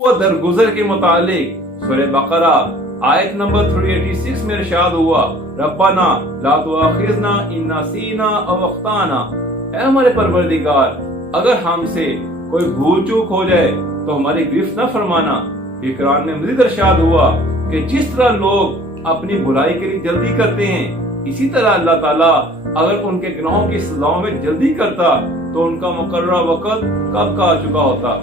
वो दरगुजर के मुतालिक सूरह बकरा आयत नंबर 386 में इरशाद हुआ, रब्बना ला तुआखिज़ना इन नसीना औ अख्ताना, ऐ हमारे परवरदिगार अगर हमसे कोई भूल चूक हो जाए तो हमारी गिरफ्त न फरमाना। ये कुरान में मज़ीद इरशाद हुआ कि जिस तरह लोग अपनी बुराई के लिए जल्दी करते हैं, इसी तरह अल्लाह ताला अगर उनके गुनाहों की सजाओं में जल्दी करता तो उनका मुकर्रर वक्त कब का आ चुका होता।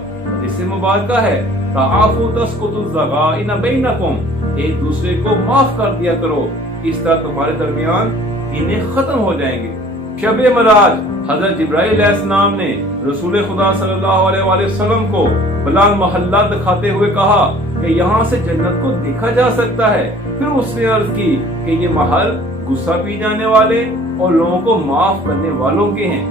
इससे मुबारका है ताआफू तस्कुतु ज़गाइन बैनकुम, एक दूसरे को माफ कर दिया करो, इस तरह तुम्हारे दरमियान कीने खत्म हो जाएंगे। शब मराज हजरत जिब्राइल अलैहिस्सलाम ने रसूल खुदा सल्लल्लाहु अलैहि वसल्लम को बिलाल मोहल्ला दिखाते हुए कहा कि यहाँ से जन्नत को देखा जा सकता है। फिर उसने अर्ज की कि ये महल गुस्सा पी जाने वाले और लोगों को माफ करने वालों के हैं।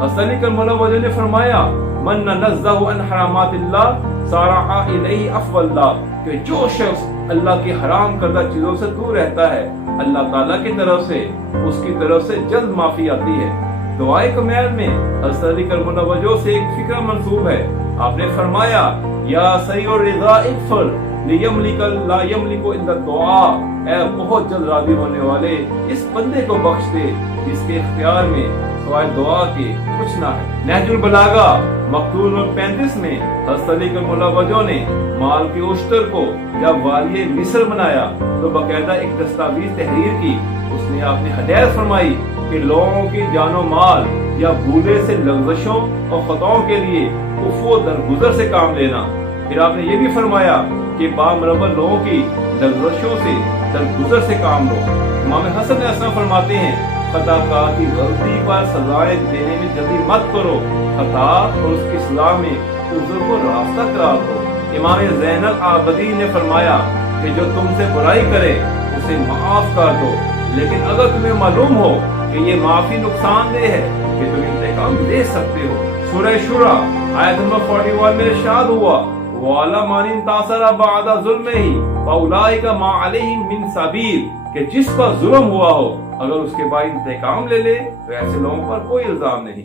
हसन करमुल्लाह वजह ने फरमाया, मन नज़्ज़हु अन हरामातिल्लाह सारा इलैहि अफ़वल्लाह, कि जो शख्स अल्लाह की हराम करदा चीजों से दूर रहता है, अल्लाह ताला की तरफ से उसकी तरफ से जल्द माफी आती है। दुआए कमैल में हज़रत करमुल्लाह वजह से एक फिक्रा मंसूब है। आपने फरमाया, या सय्यिद रिज़ा इग़फिर लियमलिकल ला यमलिकु इल्ला दुआ, ऐ बहुत जल्द राजी होने वाले इस बंदे को बख्श दे जिसके इख्तियार में सिवाय दुआ के कुछ ना है। नहजुल बलागा मक्तूल 35 में हज़रत करमुल्लाह वजह ने माल के उश्तर को जब वालिए मिस्र बनाया तो बकायदा एक दस्तावेज तहरीर की। उसने आपने हदायत फरमाई कि लोगों की जानो माल या भूले से लग़ज़शों और खताओं के लिए उफ़्व दरगुजर से काम लेना। फिर आपने ये भी फरमाया कि बामरबल लोगों की लग़ज़शों से दरगुजर से काम लो। इमाम हसन ऐसा फरमाते हैं, खताकार की गलती पर सजाएं देने में जल्दी मत करो, खता और उसकी सजा में उज़्र को रास्ता करार दो। इमाम ज़ैनुल आबिदीन ने फरमाया कि जो तुमसे बुराई करे उसे माफ कर दो, लेकिन अगर तुम्हें मालूम हो कि ये माफी नुकसानदेह है कि तुम इंतकाम ले सकते हो। सूरह शुरा आयत नंबर 41 में इरशाद हुआ, वाला मानिन तासरा बादा जुल्मिही फउलाइका मा अलैहिम मिन सबील, कि जिस पर जुल्म हुआ हो अगर उसके बाद इंतकाम ले ले तो ऐसे लोगों पर कोई इल्जाम नहीं।